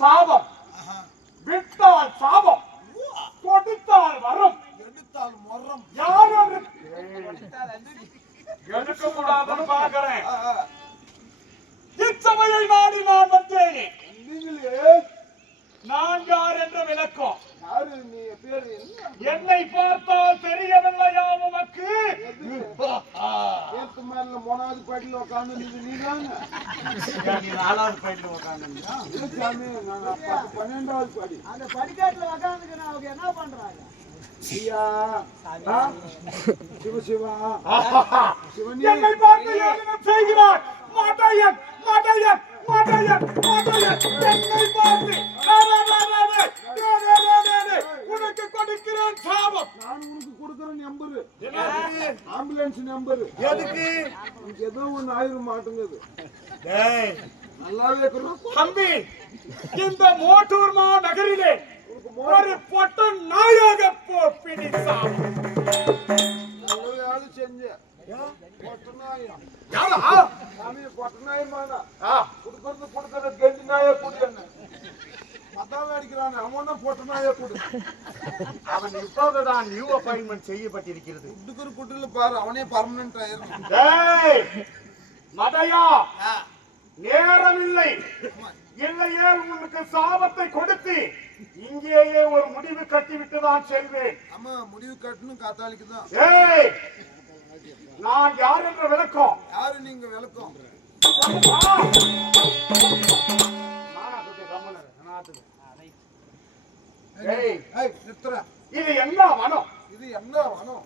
சாபம். விட்டால் சாபம். கொடுத்தால் வரும். எடுத்தால் எடுக்க கூடாதுன்னு பாக்குறேன் நாடி நான் வந்தேனே. நீங்களே. நான் யார் என்ற விளக்கம். யாரு? நீ பேரு என்ன படியில் உட்காந்து நாலாவது படியில் உட்காந்து பன்னெண்டாவது படி. அந்த படிக்காட்டில் உட்காந்துக்கு அவங்க என்ன பண்றாங்க? உனக்கு கொடுக்கிறேன் சாபம். நான் உனக்கு கொடுக்குற நம்பர். Ambulance number. எதுக்கு? ஏதோ ஒண்ணு ஆயிரம் மாட்டேங்குது. நல்லாவே இருக்கிறோம். தம்பி இந்த மோட்டூர்மா நகரிலே ஒரு பொட்ட நாயாக போ பிடித்தான் நல்லதாலும் செஞ்ச. பொட்டநாயம் பொட்டநாயமானா கொடுக்கறது கொடுக்கறது கெட்டி நாயை கொடுக்கணும் அடிக்கிறான் அவன் தான் பொட்டநாயே கொடு அவன் இப்போதுதான் நியூ அப்பாயின்மெண்ட் செய்யப்பட்டிருக்கிறது. குட்டுக்குரு குட்டுல பாரு அவனே பர்மனன்ட் ஆயிரும் டேய், மதையா நேரமில்லை. இல்லையே உனக்கு சாபத்தை கொடுத்து இங்கேயே ஒரு முடிவு கட்டிவிட்டு தான் செல்வேன். ஆமா முடிவு கட்டணும் காத்தாலிக்கு தான். நான் யார் என்ற விளக்கம்? யாரு நீங்க விளக்கம்? நிறுத்துற இது என்ன வனம்? இது என்ன வனம்?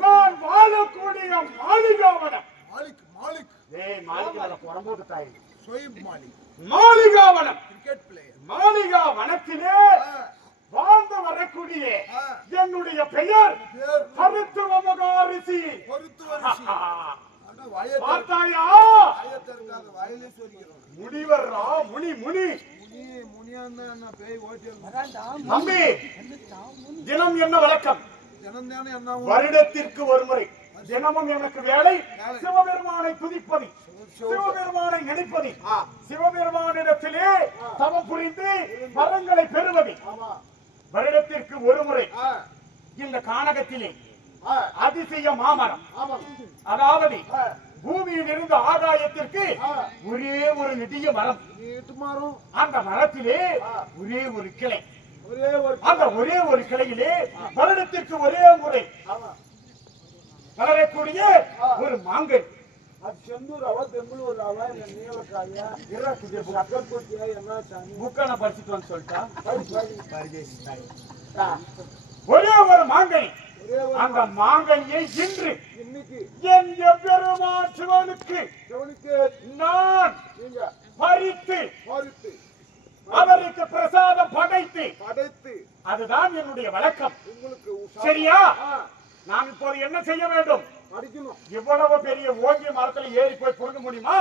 நான் வாழக்கூடிய மாளிகா வனம். மாலிக் மாலிக் ஏய் மாளிகால புறம்போது தாய். சொயிப் மாலிக் மாளிகா வனம். கிரிக்கெட் பிளேயர் மாளிகா வனத்திலே வாழ்ந்து வரக்கூடிய என்னுடைய பெயர் வாயை திற- பார்த்தாயா? முனிவர்ரா முனி முனி. தம்பி தினம் என்ன வழக்கம் வருடத்திற்கு ஒரு முறை தினமும் எனக்கு வேலை சிவபெருமானை துதிப்பது சிவபெருமானை நினைப்பது சிவபெருமானிடத்திலே தவம் புரிந்து வரங்களை பெறுவது. வருடத்திற்கு ஒரு முறை இந்த கானகத்திலே அதிசய மாமரம். அதாவது பூமியில் இருந்த ஆதாயத்திற்கு ஒரே ஒரு நெடிய மரம். மாறும் அந்த மரத்திலே ஒரே ஒரு கிளை. அந்த ஒரே ஒரு கிளையிலே வருடத்திற்கு ஒரே முறை வளரக்கூடிய ஒரு மாங்கல் புக்கனை படிச்சுட்டு வந்து சொல்லிட்டான். ஒரே ஒரு மாங்கனி. அந்த மாங்கனியை இன்று இன்னைக்கு என் எம்பெருமான் சிவனுக்கு நான் நீங்க பறித்து அவருக்கு பிரசாதம் படைத்து படைத்து அதுதான் என்னுடைய வழக்கம். உங்களுக்கு சரியா? நான் இப்போது என்ன செய்ய வேண்டும்? இவ்வளவு பெரிய ஓங்கிய மரத்துல ஏறி போய் புடுங்க முடியுமா?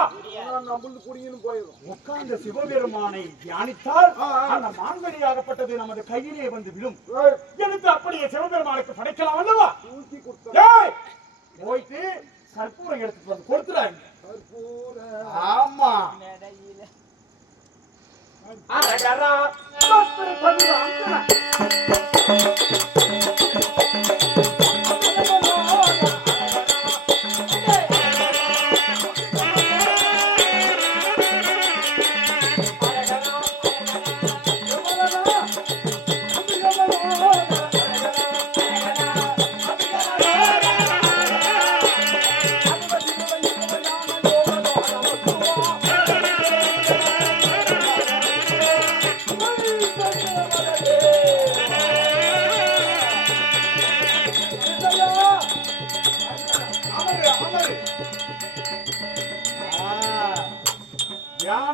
நம்மளுக்கு குடிங்கன்னு போயிடும். உட்கார்ந்த சிவபெருமானை தியானித்தால். அந்த மாங்கனியாகப்பட்டது நமது கையிலே வந்து விடும். எடுத்து அப்படியே சிவபெருமானுக்கு படைக்கலாம் அல்லவா? போயிட்டு கற்பூரம் எடுத்துட்டு வந்து கொடுத்துறாங்க. கற்பூர. ஆமா. மேடையில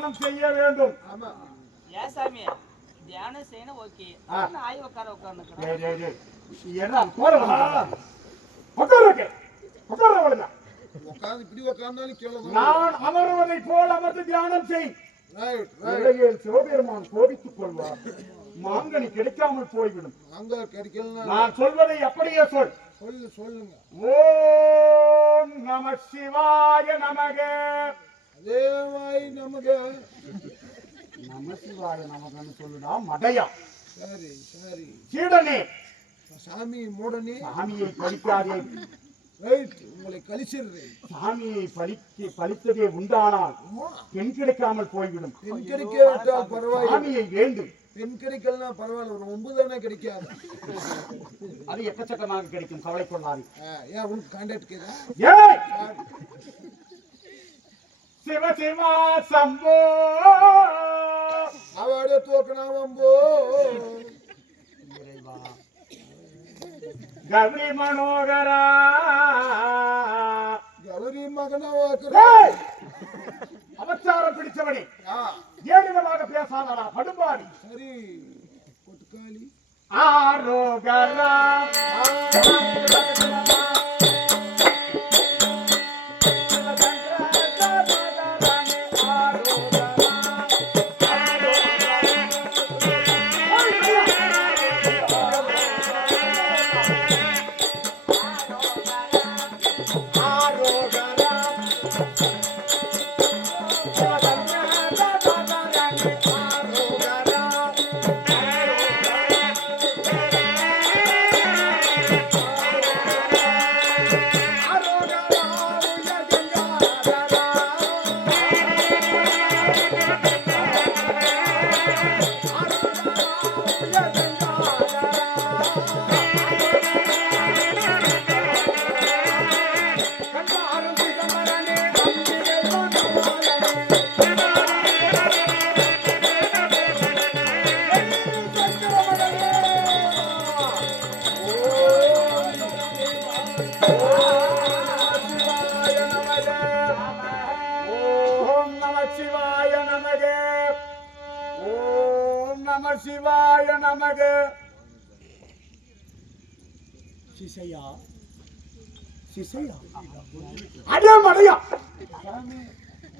தியானம் செய்ய வேண்டும். ஆமா. ஏன் சாமி தியானம் செய்யணும் ஓகே. ஆய் உட்கார டேய். என்ன போற உட்கார வைக்க உட்கார விடுங்க உட்காந்து இப்படி உட்காந்தாலும் கீழே தான் நான் அமருவதை போல் அமர்ந்து தியானம் செய். இல்லையே சிவபெருமான் கோபித்துக் கொள்வார். மாங்கனி கிடைக்காமல் போய்விடும். கிடைக்கலன்னா நான் சொல்வதை அப்படியே சொல். சொல்லு சொல்லுங்க. ஓம் நம சிவாய நமக. அதே மாதிரி நமக்கு நமசிவாய நமகன்னு சொல்லுடா மடையா. சரி சரி. சீடனே. சாமி மூடனே. சாமியை பழிக்காதே. உங்களை கழிச்சிடுறேன். சாமியை பழிக்க பழித்ததே உண்டானால் பெண் கிடைக்காமல் போய்விடும். பெண் கிடைக்க விட்டால் பரவாயில்லை. சாமியை வேண்டும் பெண் கிடைக்கலனா பரவாயில்ல ஒரு ஒன்பது தானே கிடைக்காது. அது எக்கச்சக்கமாக கிடைக்கும் கவலை கொள்ளாது. ஏன் உனக்கு கான்டாக்ட் கேதா ஏய் சிவ சிவா சம்போ அவட தூக்கனா வம்போ கௌரி மனோகரா கௌரி மகனா வாக்குற ஏய்! அபச்சாரம் பிடிச்சவனே ஏனிதமாக பேசாதடா படுபாடி சரி கொட்டுக்காளி ஆரோகரா Thank you. சிவாய நமக சிசையா சிசையா அடே மடையா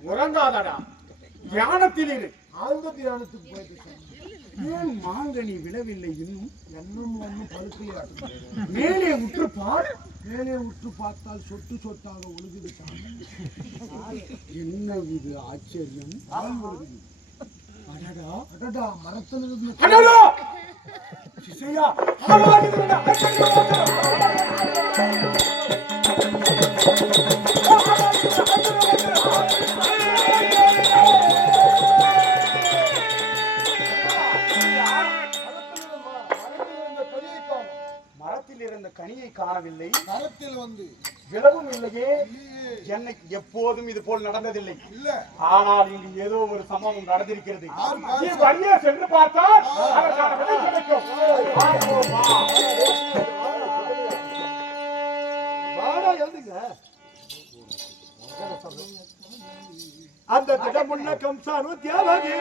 உறங்காதடா தியானத்தில் இரு ஆழ்ந்த தியானத்துக்கு போயிட்டு. ஏன் மாங்கனி விழவில்லை இன்னும்? எண்ணம் ஒன்றும் பழுக்கலையா மேலே உற்று பார் மேலே உற்று பார்த்தால் சொட்டு சொட்டாக ஒழுகுது என்ன இது ஆச்சரியம் அடடா அடடா மரத்துல இருந்து மரத்தில் இருந்த கனியை காணவில்லை. மரத்தில் வந்து விளவும் இல்லையே. என்னை எப்போதும் இது போல் நடந்ததில்லை ஆனால் இங்கு ஏதோ ஒரு சம்பவம் நடந்திருக்கிறது. நீ வழியே சென்று பார்த்தால் அதற்கான விடை கிடைக்கும் அந்த கம்சானு தியாகி